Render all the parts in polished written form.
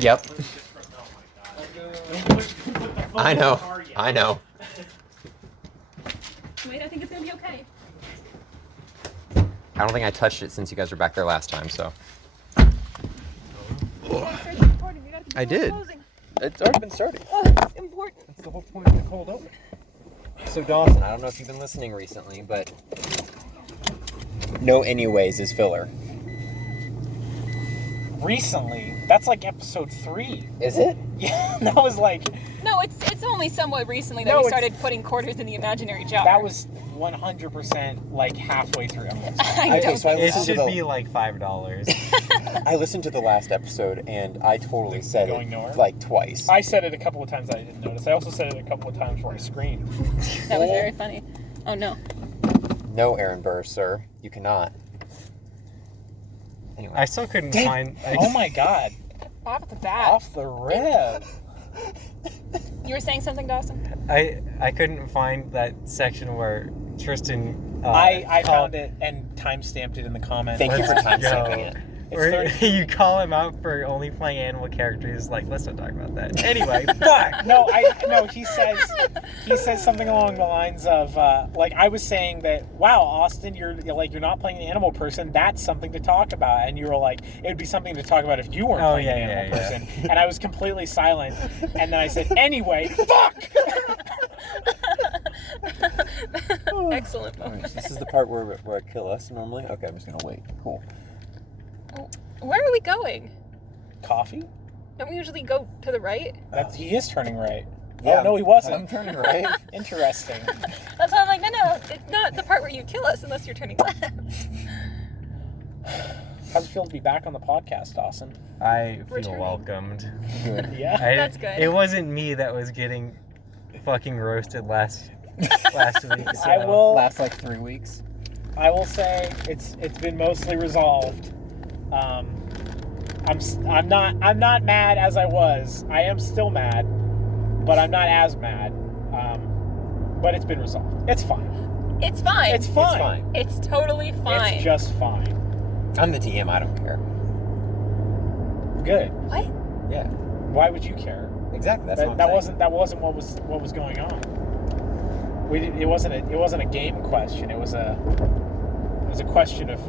Yep. I know. Wait, I think it's gonna be okay. I don't think I touched it since you guys were back there last time, so. I did. It's already been started. Oh, it's important. That's the whole point of the cold open. So Dawson, I don't know if you've been listening recently, but no anyways is filler. Recently? That's like episode 3. Is it? Yeah, that was like... No, it's only somewhat recently that we started putting quarters in the imaginary jar. That was 100% like halfway through. Okay, so it should be like $5. I listened to the last episode and I totally said Going it nowhere? like twice. I said it a couple of times that I didn't notice. I also said it a couple of times where I screamed. That was very funny. Oh no. No, Aaron Burr, sir. You cannot. Anyway. I still couldn't find... Oh my god. Off the bat. Off the rip. You were saying something, Dawson? I couldn't find that section where Tristan... I found it and timestamped it in the comments. Thank you for timestamping it. Where you call him out for only playing animal characters, like, let's not talk about that. Anyway, fuck! No, he says something along the lines of, like, I was saying that, wow, Austin, you're not playing an animal person, that's something to talk about. And you were like, it would be something to talk about if you weren't playing an animal person. And I was completely silent. And then I said, anyway, fuck! Excellent moment. This is the part where I kill us normally? Okay, I'm just gonna wait. Cool. Where are we going? Coffee? Don't we usually go to the right? He is turning right. Yeah, Oh, no, he wasn't. I'm turning right. Interesting. That's why I'm like, no, it's not the part where you kill us unless you're turning left. How's it feel to be back on the podcast, Dawson? I feel Returning. welcomed. Good. Yeah. That's good. It wasn't me that was getting fucking roasted last week. So. I will... Last like 3 weeks. I will say it's been mostly resolved. I'm not mad as I was. I am still mad, but I'm not as mad. But it's been resolved. It's fine. It's fine. It's fine. It's totally fine. It's just fine. I'm the TM, I don't care. Good. What? Yeah. Why would you care? Exactly. That's what I'm That saying. wasn't what was going on. It wasn't a game question. It was a question of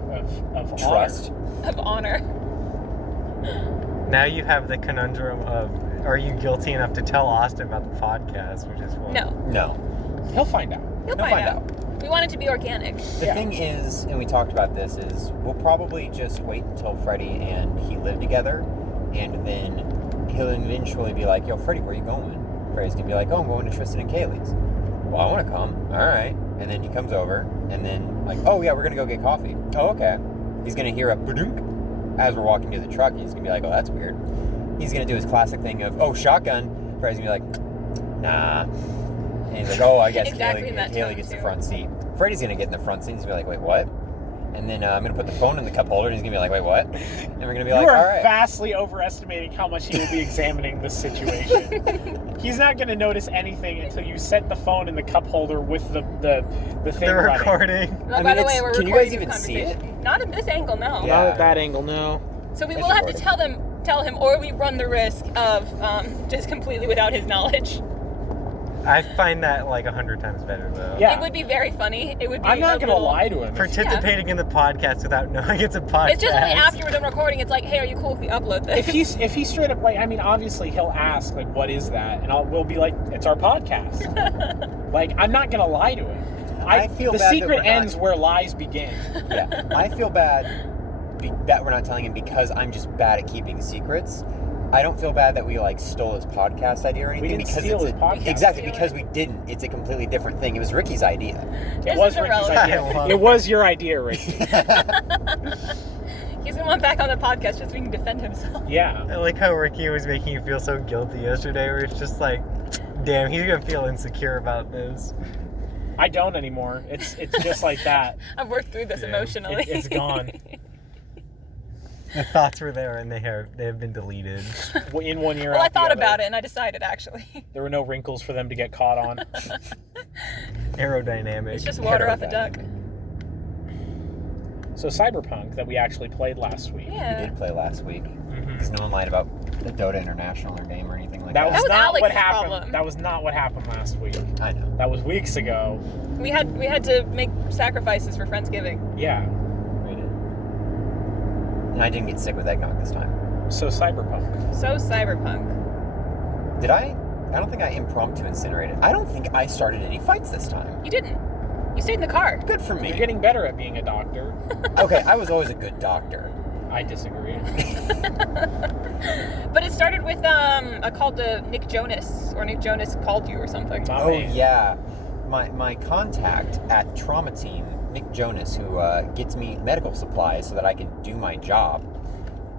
Trust. Of honor. Now you have the conundrum of, are you guilty enough to tell Austin about the podcast, which is fun. No. honor. He'll find out. He'll find out. We want it to be organic. The thing is, and we talked about this, is we'll probably just wait until Freddie and he live together, and then he'll eventually be like, yo, Freddie, where you going? Freddie's gonna be like, oh, I'm going to Tristan and Kaylee's. Well, I want to come. All right. And then he comes over, and then like, oh yeah, we're gonna go get coffee. Oh, okay. He's gonna hear a badunk as we're walking to the truck. He's gonna be like, oh, that's weird. He's gonna do his classic thing of, oh, shotgun. Freddie's gonna be like, nah. And he's like, oh, I guess Exactly in that Kaylee tone, gets the too. front seat. Freddie's gonna get in the front seat. He's gonna be like, wait, what? And then I'm gonna put the phone in the cup holder. And he's gonna be like, wait, what? And we're gonna be like, You are all right. vastly overestimating how much he will be examining this situation. He's not going to notice anything until you set the phone in the cup holder with the thing The running. recording. By I mean, the way, we're can you recording guys this even see it? conversation. Not in this angle, no. Yeah. Not at that angle, no. So we It's will have to recording. tell him, or we run the risk of just completely without his knowledge. I find that like 100 times better though. Yeah. It would be very funny. It would be. I'm not going going to lie to him. Participating in the podcast without knowing it's a podcast. It's just only after we're done recording. It's like, hey, are you cool if we upload this? If he straight up, like, I mean, obviously he'll ask, like, what is that? And we'll be like, it's our podcast. Like, I'm not going to lie to him. I feel the bad that secret we're not- ends where lies begin. Yeah. I feel bad that we're not telling him because I'm just bad at keeping secrets. I don't feel bad that we like stole his podcast idea or anything We didn't because steal it's his podcast exactly idea. because we didn't. It's a completely different thing. It was Ricky's idea. This It was is Ricky's irrelevant. idea. I love It it. was your idea, Ricky. He's gonna want back on the podcast just so he can defend himself. Yeah. I like how Ricky was making you feel so guilty yesterday, where it's just like, damn, he's gonna feel insecure about this. I don't anymore. It's just like that. I've worked through this Yeah. emotionally. It's gone. The thoughts were there and they have been deleted. In 1 year. Well, I out the thought other. about it and I decided actually. There were no wrinkles for them to get caught on. Aerodynamic. It's just water off a duck. So Cyberpunk that we actually played last week. We Yeah. did play last week. Mhm. Because no one lied about the Dota International or game or anything like That that. was was not Alex's what happened. problem. That was not what happened last week. I know. That was weeks ago. We had to make sacrifices for Friendsgiving. Yeah. We did. And I didn't get sick with eggnog this time. So Cyberpunk. So Cyberpunk. Did I? I don't think I impromptu incinerated. I don't think I started any fights this time. You didn't. You stayed in the car. Good for You're me. getting better at being a doctor. Okay, I was always a good doctor. I disagree. But it started with a call to Nick Jonas, or Nick Jonas called you or something. My Oh man. yeah, my contact at Trauma Team, Nick Jonas, who gets me medical supplies so that I can do my job.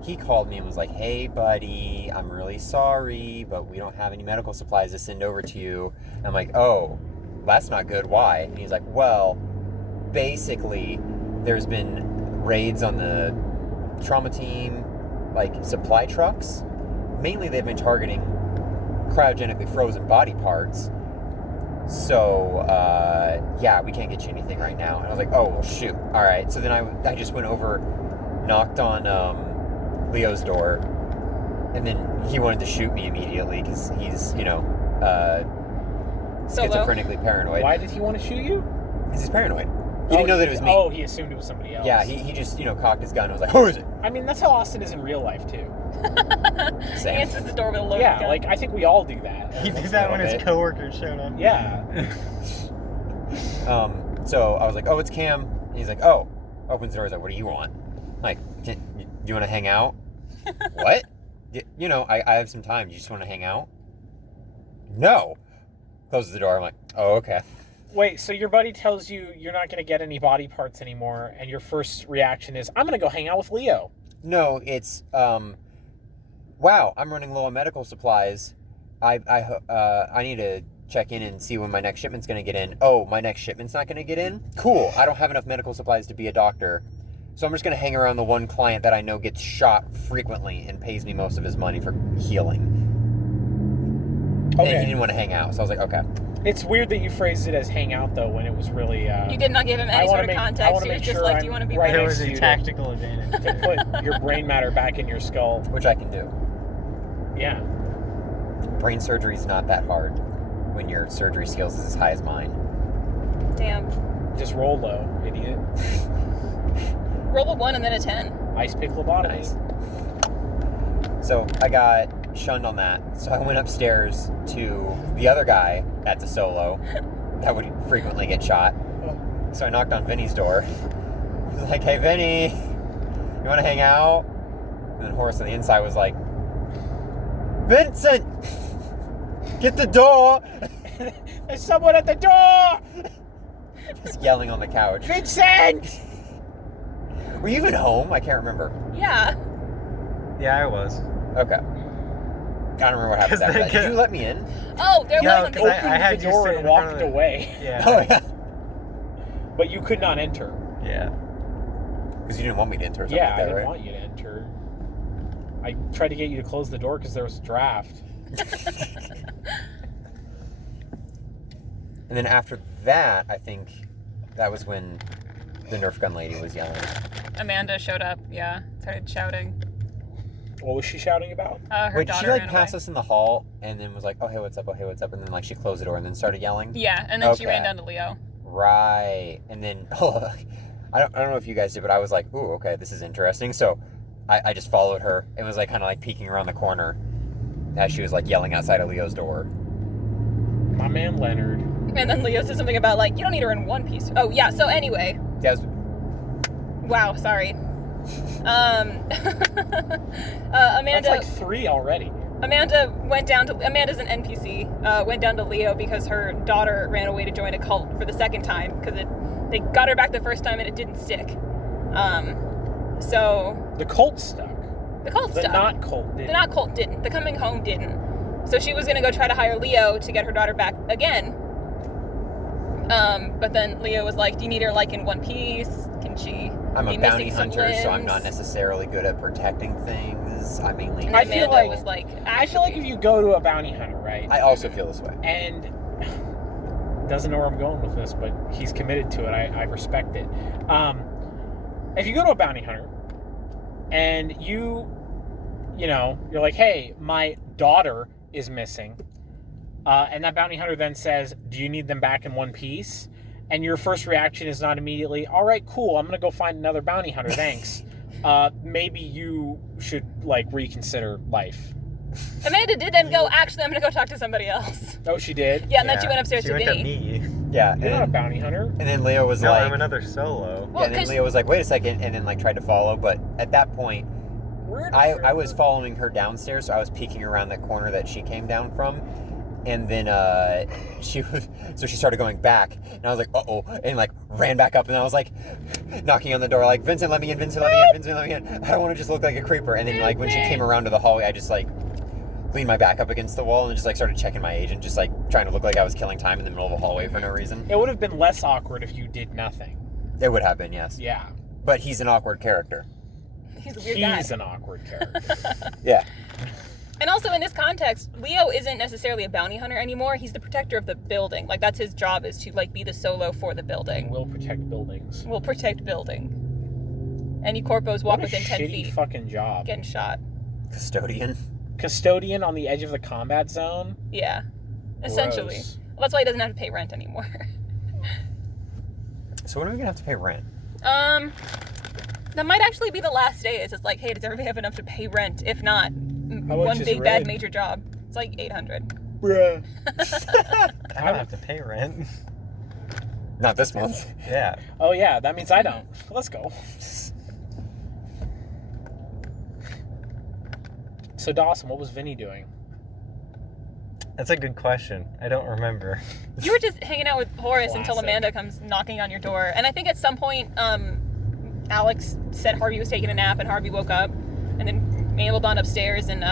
He called me and was like, "Hey, buddy, I'm really sorry, but we don't have any medical supplies to send over to you." And I'm like, "Oh, that's not good. Why?" And he's like, "Well, basically, there's been raids on the Trauma Team, like supply trucks. Mainly, they've been targeting cryogenically frozen body parts. So, yeah, we can't get you anything right now." And I was like, "Oh, well, shoot. All right." So then I just went over, knocked on Leo's door, and then he wanted to shoot me immediately because he's, Solo. schizophrenically paranoid. Why did he want to shoot you? Because he's paranoid. He didn't know that it was me. Oh, he assumed it was somebody else. Yeah, he just, cocked his gun and was like, "Who is it?" I mean, that's how Austin is in real life, too. He Same. answers the door with a loaded Yeah, gun. like, I think we all do that. He did that when his bit. coworkers showed up. Yeah. So I was like, "Oh, it's Cam." And he's like, "Oh," opens the door. He's like, "What do you want?" I'm like, do you want to hang out?" What? I have some time. You just want to hang out? No. Closes the door. I'm like, "Oh, okay." Wait, so your buddy tells you you're not going to get any body parts anymore, and your first reaction is, I'm going to go hang out with Leo. No, it's wow, I'm running low on medical supplies. I need to check in and see when my next shipment's going to get in. Oh, my next shipment's not going to get in? Cool. I don't have enough medical supplies to be a doctor. So I'm just going to hang around the one client that I know gets shot frequently and pays me most of his money for healing. And he didn't want to hang out. So I was like, okay. It's weird that you phrased it as hang out, though, when it was really... You did not give him any sort of context. He was just like, do you want to be right There right? was next to a you tactical advantage. to put your brain matter back in your skull. Which I can do. Yeah. Brain surgery is not that hard when your surgery skills is as high as mine. Damn. Just roll low, idiot. Roll a 1 and then a 10. Ice pick lobotomy. Nice. So I got shunned on that. So I went upstairs to the other guy that's a solo that would frequently get shot. So I knocked on Vinny's door. He was like, "Hey, Vinny, you want to hang out?" And then Horace on the inside was like, "Vincent, get the door!" There's someone at the door! Just yelling on the couch. Vincent! Were you even home? I can't remember. Yeah. Yeah, I was. Okay. I don't remember what happened after that. Did you let me in? Oh, there No, was a 'cause I Opened had the you door sit and in front walked of the- away. Yeah. Oh, yeah. But you could not enter. Yeah. Because you didn't want me to enter or something Yeah, like I that, didn't right? want you to enter. I tried to get you to close the door because there was a draft. And then after that, I think that was when the Nerf gun lady was yelling. Amanda showed up, yeah. Started shouting. What was she shouting about? Her Wait, did daughter she ran pass away. us in the hall and then was like, "Oh, hey, what's up? Oh, hey, what's up?" And then she closed the door and then started yelling? Yeah, and then she ran Okay. down to Leo. Right. And then, I don't know if you guys did, but I was like, "Ooh, okay, this is interesting." So I just followed her and was kind of peeking around the corner as she was yelling outside of Leo's door. My man Leonard. And then Leo said something about, you don't need her in one piece. Oh, yeah, so anyway. Yeah, it was, Wow, sorry. Amanda... That's 3 already. Amanda went down to... Amanda's an NPC. Went down to Leo because her daughter ran away to join a cult for the second time. Because they got her back the first time and it didn't stick. So... The cult stuck. The cult The stuck. not cult didn't. The not cult didn't. The coming home didn't. So she was going to go try to hire Leo to get her daughter back again. But then Leo was like, do you need her in one piece? Can she I'm be a bounty missing some hunter, so I'm not limbs? necessarily good at protecting things. I mainly... And I Amanda feel like- was like, I feel like if you go to a bounty hunter, right? I also feel this way. And doesn't know where I'm going with this, but he's committed to it. I respect it. if you go to a bounty hunter and you're like, hey, my daughter is missing, and that bounty hunter then says, do you need them back in one piece? And your first reaction is not immediately, all right, cool, I'm going to go find another bounty hunter, thanks. Maybe you should, reconsider life. Amanda did then go, actually, I'm going to go talk to somebody else. Oh, she did? Yeah, and then she went upstairs she to went Vinny. to me. Yeah. You're not a bounty hunter. And then Leo was No, like... I'm another solo. Well, and then Leo was like, wait a second, and then tried to follow, but at that point, I was following her downstairs, so I was peeking around the corner that she came down from, and then she started going back, and I was like, uh-oh, and ran back up, and I was knocking on the door, Vincent, let me in, Vincent, let me in, Vincent, let me in. I don't want to just look like a creeper. And then when she came around to the hallway, I just leaned my back up against the wall and just started checking my agent, just trying to look like I was killing time in the middle of a hallway for no reason. It would have been less awkward if you did nothing. It would have been, yes. Yeah. But he's an awkward character. He's a weird guy. He's an awkward character. Yeah. And also in this context, Leo isn't necessarily a bounty hunter anymore. He's the protector of the building. That's his job, is to be the solo for the building. We'll protect buildings. We'll protect building. Any corpos walk within 10 shitty feet. Fucking job. Getting shot. Custodian on the edge of the combat zone? Yeah. Essentially. Gross. Well, that's why he doesn't have to pay rent anymore. So when are we going to have to pay rent? That might actually be the last day. It's just hey, does everybody have enough to pay rent? If not, How much one is big bad rent? major job. It's $800. Bruh. I don't have to pay rent. Not this month. Yeah. Oh yeah, that means I don't. Let's go. So Dawson, what was Vinny doing? That's a good question. I don't remember. You were just hanging out with Horace until Classic. Amanda comes knocking on your door. And I think at some point, Alex said Harvey was taking a nap, and Harvey woke up, and then ambled on upstairs, and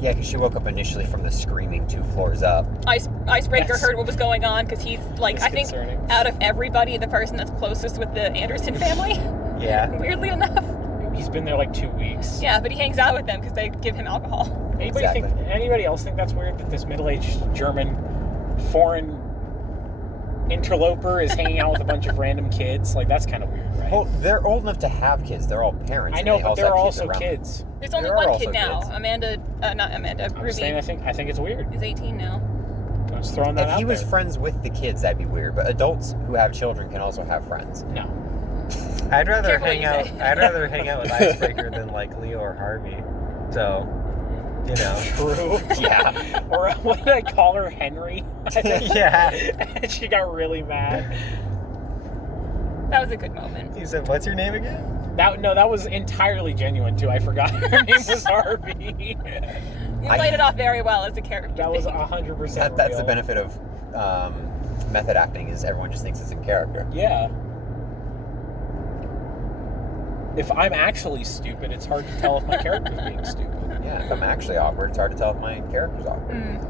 Yeah, because she woke up initially from the screaming 2 floors up. Icebreaker That's- heard what was going on, because he's That's I think concerning. out of everybody, the person that's closest with the Anderson family. Yeah. Weirdly enough. He's been there 2 weeks. Yeah, but he hangs out with them because they give him alcohol. Anybody else think that's weird that this middle-aged German foreign interloper is hanging out with a bunch of random kids? That's kind of weird, right? Well, they're old enough to have kids. They're all parents. I and know, they but also there are have also around them. kids. There's only There are one also kid now. kids. Not Amanda. I'm Ruby saying I think it's weird. is 18 now. I'm just throwing that If out he was there. friends with the kids, that'd be weird. But adults who have children can also have friends. No. I'd rather Careful what hang you out. say. I'd rather hang out with Icebreaker than Leo or Harvey. So, True. Yeah. Or what did I call her? Henry? Yeah. And she got really mad. That was a good moment. He said, "What's your name again?" That was entirely genuine too. I forgot her name was Harvey. You played it off very well as a character. That was 100%. That's the real. benefit of method acting, is everyone just thinks it's in character. Yeah. If I'm actually stupid, it's hard to tell if my character's being stupid. Yeah, if I'm actually awkward, it's hard to tell if my character's awkward.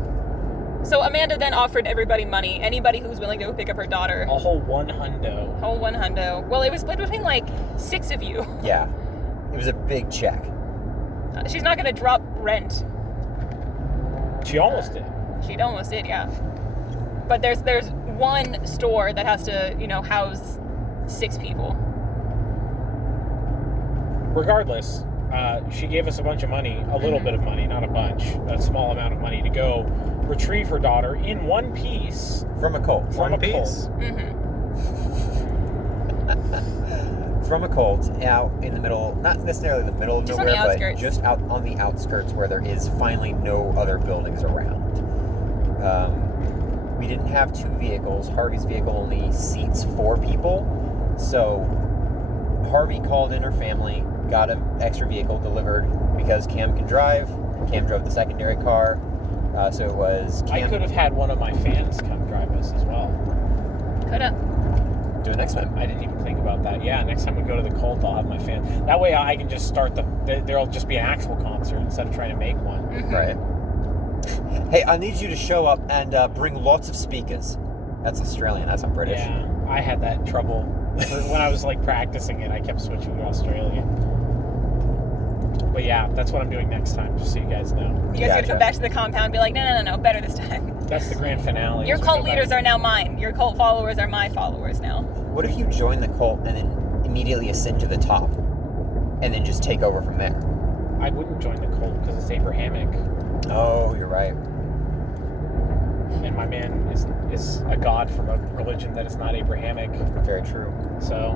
So Amanda then offered everybody money. Anybody who was willing to go pick up her daughter. A whole $100. Whole $100. Well, it was split between 6 of you. Yeah. It was a big check. She's not going to drop rent. She almost did. She almost did, yeah. But there's one store that has to, house 6 people. Regardless, she gave us a bunch of money, a little bit of money, not a bunch, a small amount of money to go retrieve her daughter in one piece From a cult. from a piece? cult. From a cult out in the middle, not necessarily the middle of Just on nowhere, the but outskirts. just out on the outskirts where there is finally no other buildings around. We didn't have 2 vehicles. Harvey's vehicle only seats 4 people. So Harvey called in her family, got an extra vehicle delivered because Cam can drive. Cam drove the secondary car. So it was Cam. I could have had one of my fans come drive us as well. Coulda. Do it next time. I didn't even think about that. Yeah, next time we go to the cult, I'll have my fan. That way I can just start there'll just be an actual concert instead of trying to make one. Right. Hey, I need you to show up and bring lots of speakers. That's Australian. That's not British. Yeah, I had that trouble when I was practicing it. I kept switching to Australian. But yeah, that's what I'm doing next time, just so you guys know. You guys are going to Gotcha. come back to the compound and be like, no, better this time. That's the grand finale. Your as we cult go back. leaders are now mine. Your cult followers are my followers now. What if you join the cult and then immediately ascend to the top and then just take over from there. I wouldn't join the cult because it's Abrahamic, Oh, you're right. and my man is a god from a religion that is not Abrahamic. Very true. So,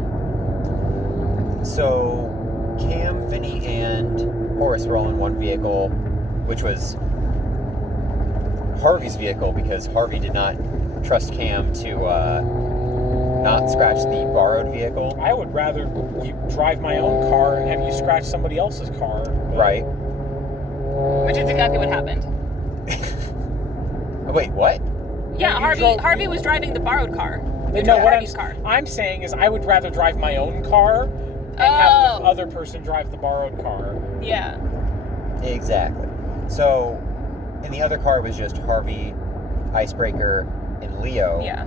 Cam, Vinny, and Horace were all in one vehicle, which was Harvey's vehicle, because Harvey did not trust Cam to not scratch the borrowed vehicle. I would rather you drive my own car and have you scratch somebody else's car. but- Right. Which is exactly what happened. Oh, wait, what? Yeah, you Harvey was driving the borrowed car. Which No, was what Harvey's car. I'm saying is I would rather drive my own car and have the other person drive the borrowed car. Yeah. Exactly. So, and the other car was just Harvey, Icebreaker, and Leo. Yeah.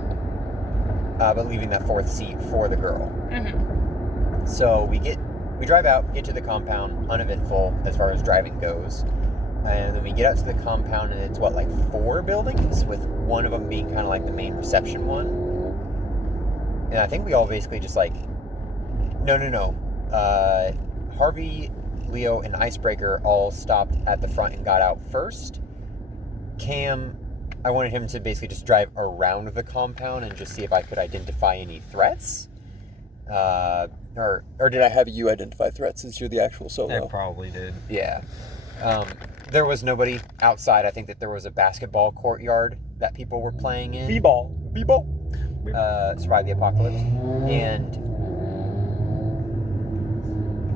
But leaving that fourth seat for the girl. Mm-hmm. So we drive out, get to the compound, uneventful as far as driving goes. And then we get out to the compound, and it's, 4 buildings, with one of them being kind of like the main reception one. And I think we all basically just no. Harvey, Leo, and Icebreaker all stopped at the front and got out first. Cam, I wanted him to basically just drive around the compound and just see if I could identify any threats. Or did I have you identify threats since you're the actual solo? I probably did. Yeah. There was nobody outside. I think that there was a basketball courtyard that people were playing in. B-ball. Survive the Apocalypse. And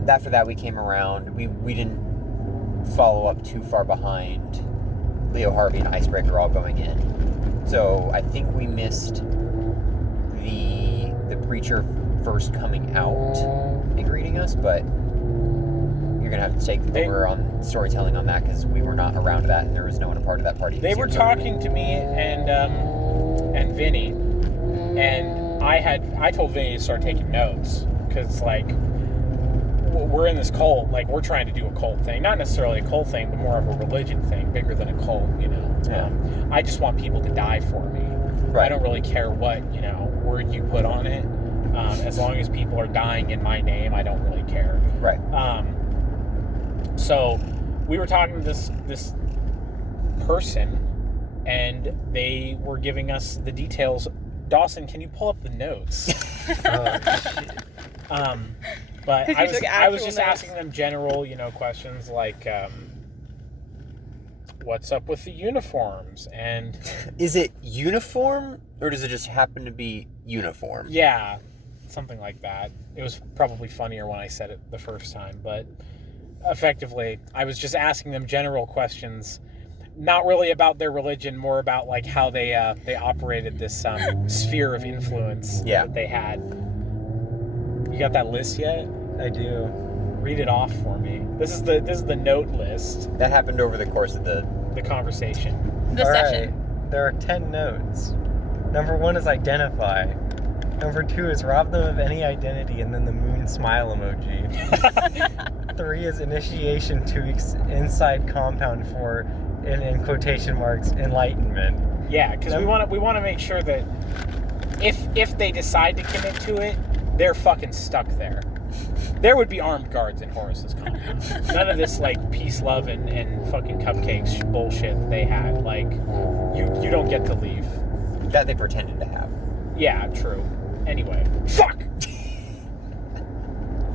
after that, we came around. We didn't follow up too far behind Leo, Harvey, and Icebreaker all going in. So I think we missed the preacher first coming out and greeting us, but you're gonna have to take over on storytelling on that, because we were not around that and there was no one a part of that party. They were talking to me and Vinny, and I told Vinny to start taking notes, because we're in this cult, we're trying to do a cult thing, not necessarily a cult thing, but more of a religion thing, bigger than a cult, Yeah. I just want people to die for me. Right. I don't really care what word you put on it, as long as people are dying in my name, I don't really care. Right. So we were talking to this person, and they were giving us the details. Dawson, can you pull up the notes? But I was just asking them general, questions like, what's up with the uniforms? And is it uniform, or does it just happen to be uniform? yeah, something like that. It was probably funnier when I said it the first time, but effectively, I was just asking them general questions, not really about their religion, more about how they operated this sphere of influence that they had. You got that list yet? I do. Read it off for me. This is the note list. That happened over the course of the conversation. The All session. right. There are 10 notes. Number 1 is identify. Number 2 is rob them of any identity, and then the moon smile emoji. 3 is initiation to inside compound for, in quotation marks, enlightenment. Yeah, because we want to make sure that if they decide to commit to it, they're fucking stuck there. There would be armed guards in Horace's compound. None of this peace, love, and fucking cupcakes bullshit that they had. You don't get to leave. that they pretended to have. Yeah, true. Anyway, fuck.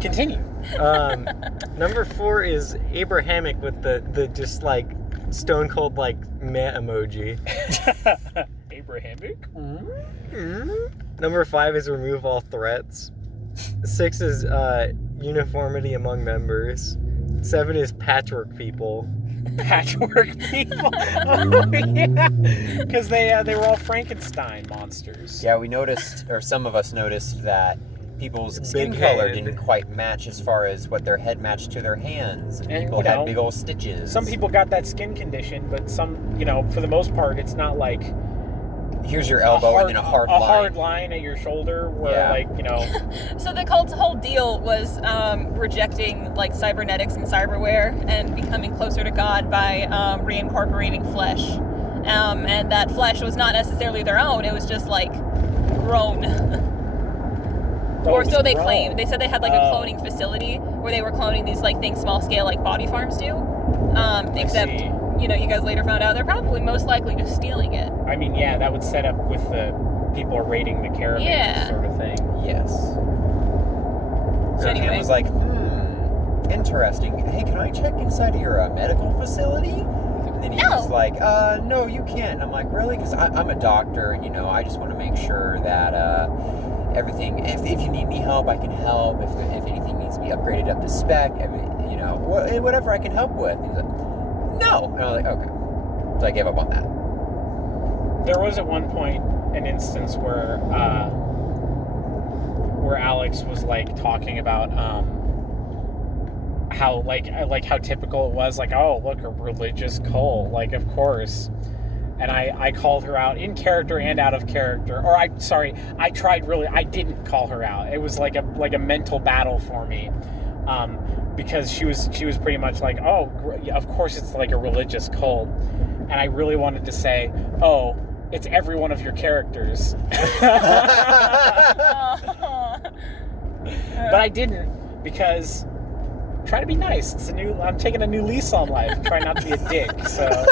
Continue. Number 4 is Abrahamic with the just stone cold meh emoji. Abrahamic? Number 5 is remove all threats. 6 is uniformity among members. 7 is patchwork people. Patchwork people? Oh, yeah. Because they were all Frankenstein monsters. Yeah, we noticed, or some of us noticed, that people's skin Big color head. didn't quite match as far as what their head matched to their hands. And people you had know, big old stitches. Some people got that skin condition, but some, for the most part, it's not like Here's your elbow and then a hard line. A hard line at your shoulder where, So the cult's whole deal was rejecting cybernetics and cyberware and becoming closer to God by reincorporating flesh. And that flesh was not necessarily their own. It was just grown. Or it was so they grown. claimed. They said they had like a Oh. cloning facility where they were cloning these like things small scale like body farms do. Except, see. you know, you guys later found out they're probably most likely just stealing it. I mean, yeah, that would set up with the people raiding the caravan Yeah. sort of thing. Yes. So Anyway. Cam was like, interesting. Hey, can I check inside of your medical facility? And then he No. was like, no, you can't. And I'm like, really? Because I'm a doctor, and, you know, I just want to make sure that everything, if you need any help, I can help. If anything needs to be upgraded up to spec, you know, whatever I can help with. And he's like, no. And I was like, okay. So I gave up on that. There was at one point an instance where Alex was like talking about how how typical it was, like, oh, look, a religious cult, like, of course. And I called her out in character and out of character. Or I didn't call her out. It was like a mental battle for me. Because she was pretty much like, oh, of course it's like a religious cult. And I really wanted to say, oh, it's every one of your characters. But I didn't, because try to be nice. I'm taking a new lease on life. Try not to be a dick. So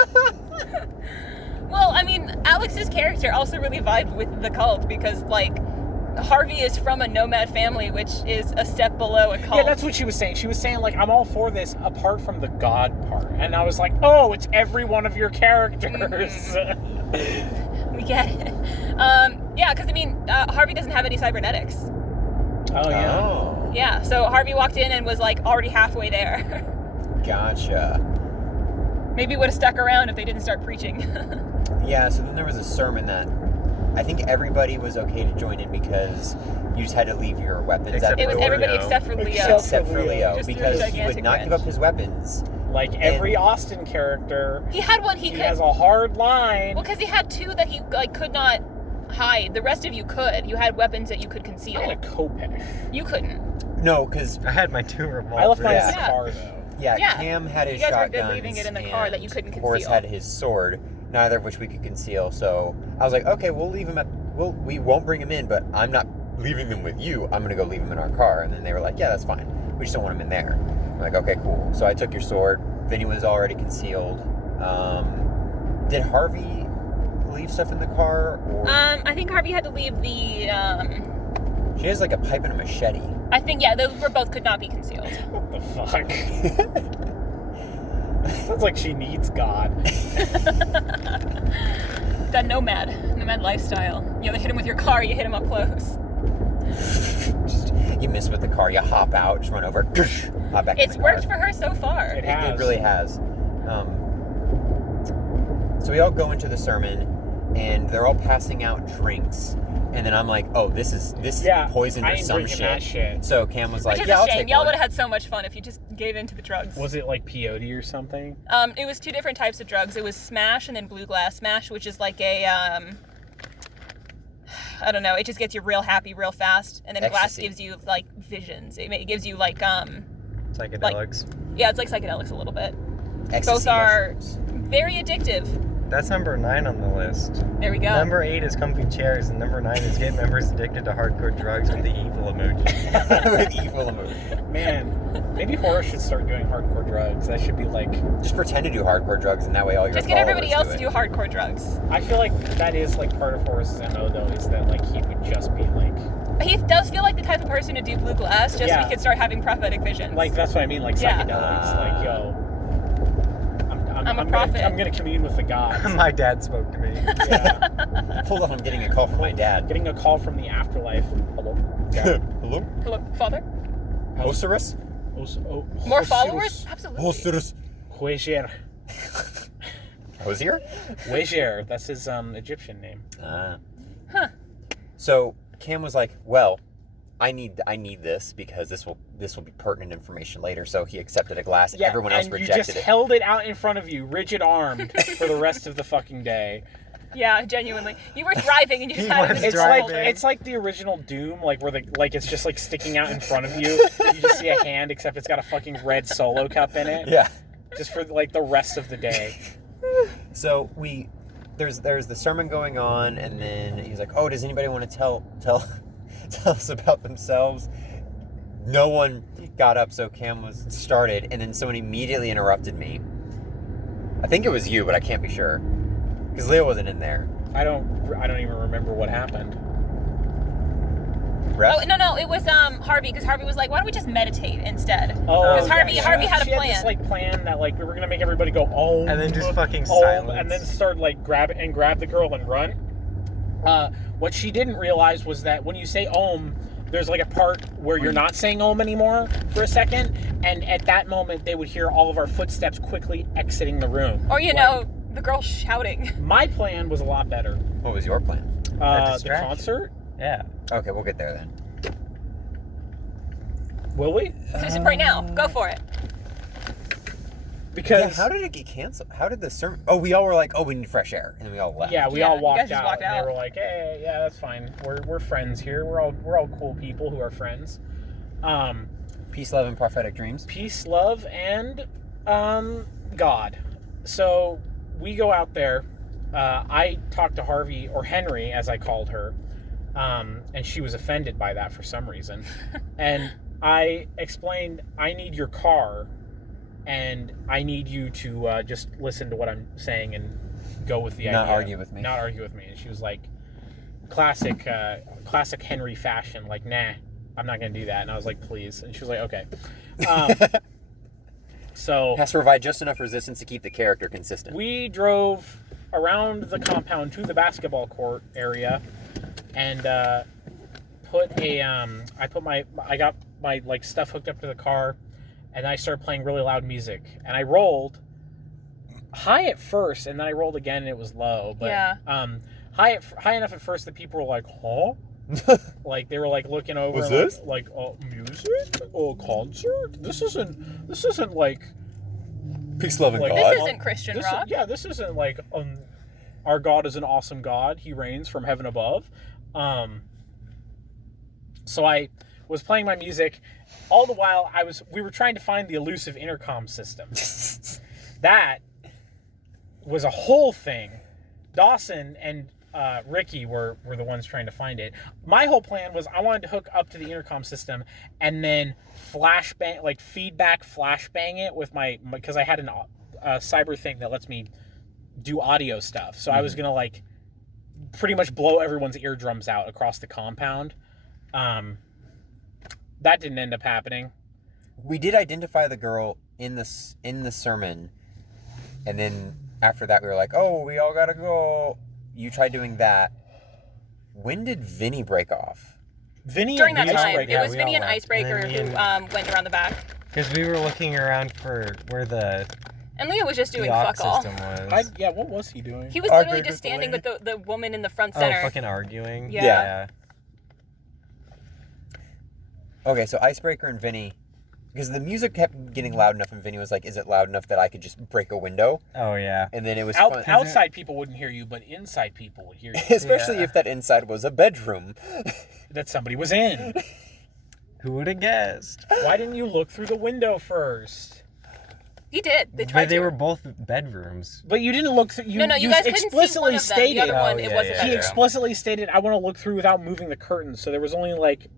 Well, I mean, Alex's character also really vibed with the cult because, like, Harvey is from a nomad family, which is a step below a cult. yeah, that's what she was saying. She was saying, like, I'm all for this apart from the God part. And I was like, oh, it's every one of your characters. We get it. Yeah, because I mean, Harvey doesn't have any cybernetics. Oh yeah. Oh. Yeah, so Harvey walked in and was like already halfway there. Gotcha. Maybe would have stuck around if they didn't start preaching. Yeah, so then there was a sermon that I think everybody was okay to join in because you just had to leave your weapons Except at the It was door. everybody Leo. except for Leo. Except for Leo, Just threw a because he would gigantic not give wrench. up his weapons. Like every Austin character, He had one he could. has a hard line. Well, because he had two that he like could not hide. The rest of you could. You had weapons that you could I had conceal. a Kopesh. You couldn't. No, because I had my 2 revolvers. I left mine in Yeah. the car though. yeah, Yeah. Cam had his You guys were good shotguns leaving it in the car that you couldn't and Horace conceal. had his sword, neither of which we could conceal. So I was like, okay, we'll leave him we won't bring him in, but I'm not leaving them with you. I'm gonna go leave him in our car. And then they were like, yeah, that's fine. We just don't want him in there. I'm like, okay, cool. So I took your sword. Vinny was already concealed. Did Harvey leave stuff in the car? Or I think Harvey had to leave the. she has like a pipe and a machete. I think yeah, those were both could not be concealed. What the fuck? Sounds like she needs God. That nomad lifestyle. You either hit him with your car, or you hit him up close. You miss with the car, you hop out, just run over, hop back in It's the car. worked for her so far. It It has. really has. So we all go into the sermon, and they're all passing out drinks, and then I'm like, "Oh, this is Yeah, poison I or ain't some drinking shit." that shit. So Cam was like, Which is "Yeah, a I'll shame. take Y'all one." would have had so much fun if you just gave in to the drugs. Was it like peyote or something? It was 2 different types of drugs. It was Smash and then Blue Glass. Smash, which is like a I don't know. It just gets you real happy real fast, and then Glass Ecstasy. gives you like visions. It gives you like Psychedelics. yeah, it's like psychedelics a little bit. Ecstasy both are- mushrooms. Very addictive. That's number 9 on the list. There we go. Number 8 is comfy chairs, and number 9 is get members addicted to hardcore drugs with the evil emoji. With evil emotion. Man, maybe Horace should start doing hardcore drugs. That should be like. Just pretend to do hardcore drugs, and that way all your Just get everybody else followers to do hardcore drugs. I feel like that is like part of Horace's MO though, is that like he would just be like. He does feel like the type of person to do Blue Glass, just so Yeah. he could start having prophetic visions. Like that's what I mean, like Yeah. psychedelics. Like yo, I'm a gonna, prophet. I'm gonna commune with the gods. My dad spoke to me. Yeah. Hold on, I'm getting a call from my dad. Getting a call from the afterlife. Hello. God. Hello? Hello, Father? Osiris? More Osiris. followers? Absolutely. Osiris. Huejer. Hosier? Huejer. That's his Egyptian name. Huh. So Cam was like, "Well, I need this because this will be pertinent information later." So he accepted a glass. Yeah, Everyone else and you rejected just it. held it out in front of you, rigid armed, for the rest of the fucking day. Yeah, genuinely. You were driving and you just He had it in was the It's cup like holder. it's like the original Doom, like where it's just like sticking out in front of you. You just see a hand, except it's got a fucking red Solo cup in it. Yeah. Just for like the rest of the day. So there's the sermon going on, and then he's like, "Oh, does anybody want to tell tell us about themselves. No one got up, so Cam was started, and then someone immediately interrupted me. I think it was you, but I can't be sure. Because Leo wasn't in there. I don't even remember what happened. Ref? Oh no, it was Harvey, because Harvey was like, why don't we just meditate instead? Oh, Because Harvey had a She had plan. this like plan that like we were gonna make everybody go oh, And then just fucking silence. and then start like grab the girl and run. What she didn't realize was that when you say Om, there's like a part where you're not saying Om anymore for a second, and at that moment they would hear all of our footsteps quickly exiting the room. Or the girl shouting. My plan was a lot better. What was your plan? The distraction. concert. Yeah. Okay, we'll get there then. Will we? Right now, go for it. Because Yeah, how did it get canceled? How did the sermon... Oh, we all were like, oh, we need fresh air. And then we all left. yeah, we Yeah, all you walked guys just out, walked and out. they were like, "Hey, yeah, that's fine. We're friends here. We're all cool people who are friends." Peace, love, and prophetic dreams. Peace, love, and God. So we go out there. I talked to Harvey, or Henry, as I called her, and she was offended by that for some reason. And I explained, I need your car, and I need you to just listen to what I'm saying and go with the idea. Not argue with me. Not argue with me. And she was like, classic Henry fashion, like, nah, I'm not going to do that. And I was like, please. And she was like, okay. So Has to provide just enough resistance to keep the character consistent. we drove around the compound to the basketball court area, and I got my like stuff hooked up to the car, and I started playing really loud music, and I rolled high at first, and then I rolled again, and it was low, but Yeah. high enough at first that people were like, huh? Like they were like looking over. What's and, this? Like music? Oh, concert? This isn't like Peace, love, and Like, God. This isn't Christian rock. this isn't like our God is an awesome God. He reigns from heaven above. So I was playing my music. All the while we were trying to find the elusive intercom system. That was a whole thing. Dawson and Ricky were the ones trying to find it. My whole plan was I wanted to hook up to the intercom system and then flashbang, like feedback flashbang it with because I had a cyber thing that lets me do audio stuff. So I was gonna like pretty much blow everyone's eardrums out across the compound. That didn't end up happening. We did identify the girl in the sermon, and then after that we were like, oh, we all gotta go. You tried doing that. When did Vinny break off? Vinny During and that time, Icebreaker. it was we Vinny all and left. Icebreaker And then me who went around the back. Because we were looking around for where the And Leo was just doing aux fuck all. system was. What was he doing? He was Arguing literally with just the standing lady. with the woman in the front center. fucking arguing. Yeah. Okay, so Icebreaker and Vinny, because the music kept getting loud enough, and Vinny was like, is it loud enough that I could just break a window? Oh, yeah. And then it was fun. Outside people wouldn't hear you, but inside people would hear you. Especially Yeah. if that inside was a bedroom. That somebody was in. Who would have guessed? Why didn't you look through the window first? He did. They tried But they to. were both bedrooms. But you didn't look through. No, you guys couldn't see explicitly one of them. stated. The other one, Oh, it yeah, wasn't yeah, He that. yeah. explicitly stated, "I want to look through without moving the curtains." So there was only like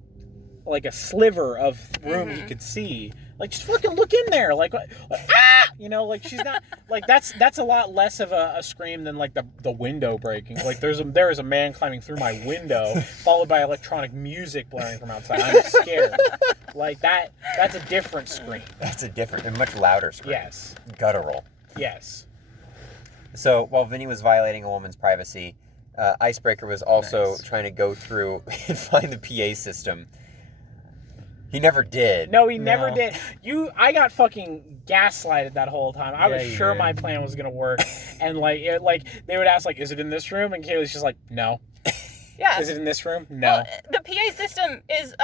a sliver of room you could see. Like, just fucking look in there. Like ah, like she's not like that's a lot less of a scream than like the window breaking. Like there is a man climbing through my window, followed by electronic music blaring from outside. I'm scared. Like that's a different scream. That's a different and much louder scream. Yes. Guttural. Yes. So while Vinny was violating a woman's privacy, Icebreaker was also Nice. trying to go through and find the PA system. He never did. No, he never No. did. I got fucking gaslighted that whole time. I was Yeah, you sure did. my plan was gonna work, and they would ask like, "Is it in this room?" And Kaylee's just like, "No." Yeah. Is it in this room? No. Well, the PA system is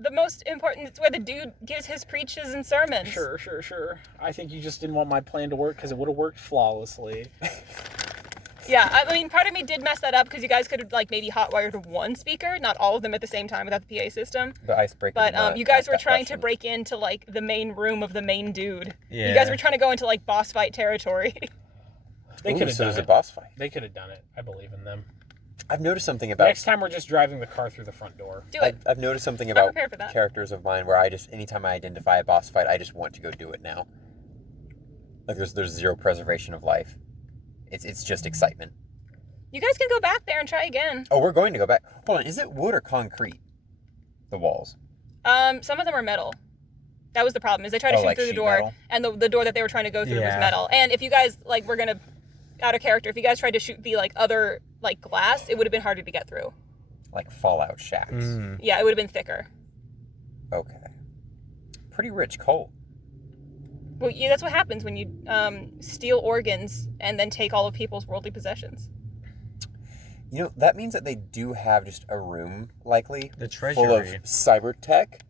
the most important. It's where the dude gives his preaches and sermons. Sure. I think you just didn't want my plan to work because it would have worked flawlessly. Yeah, I mean, part of me did mess that up because you guys could have like maybe hotwired one speaker, not all of them at the same time without the PA system. But Icebreaker. But did not you guys ask were that trying to question. break into like the main room of the main dude. Yeah. You guys were trying to go into like boss fight territory. They Ooh, could have so it done was it. a boss fight. They could have done it. I believe in them. I've noticed something about... Next time we're just driving the car through the front door. Do it. I've noticed something I'm about prepared for that. characters of mine where I just, anytime I identify a boss fight, I just want to go do it now. Like, there's zero preservation of life. It's just excitement. You guys can go back there and try again. Oh, we're going to go back. Hold on, is it wood or concrete? The walls. Some of them are metal. That was the problem, is they tried to shoot like through the sheet door, metal? and the door that they were trying to go through was Yeah. metal. And if you guys, like, were gonna, out of character, if you guys tried to shoot the, like, other, like, glass, it would have been harder to get through. Like Fallout shacks. Mm. Yeah, it would have been thicker. Okay. Pretty rich coal. Well, yeah, that's what happens when you steal organs and then take all of people's worldly possessions. You know, that means that they do have just a room, likely, The full of treasury. cyber tech,